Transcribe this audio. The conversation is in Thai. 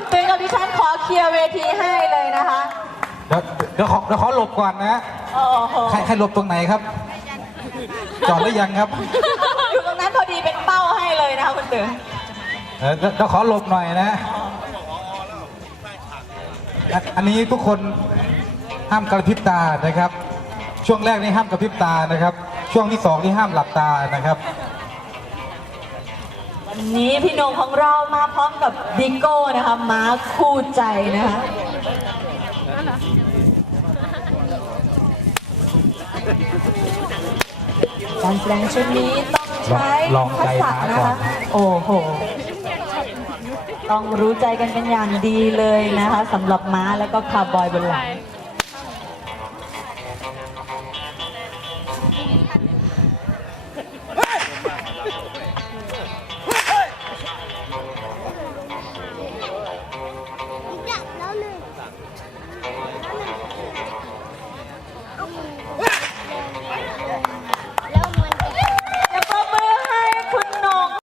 คุณตึงกับดิฉันขอเคลียร์เวทีให้เลยนะคะเดี๋ยวเดี๋ยวขอเดี๋ยวขอหลบก่อนนะ โอ้โหใครใครหลบตรงไหนครับ จอดหรือยังครับอยู่ตรงนั้นพอดีเป็นเป้าให้เลยนะคะคุณตึงเออเดี๋ยวเดี๋ยวขอหลบหน่อยนะ อันอันนี้ทุกคนห้ามกระพริบตานะครับ ช่วงแรกนี่ห้ามกระพริบตานะครับ ช่วงที่สองนี่ห้ามหลับตานะครับ นี้พี่นงของเรามาพร้อมกับดิโก้นะคะม้าคู่ใจนะคะการแสดงชุดนี้ต้องใช้ทักษะนะคะโอ้โหต้องรู้ใจกันเป็นอย่างดีเลยนะคะสำหรับม้าแล้วก็คาร์บอยบนหลัง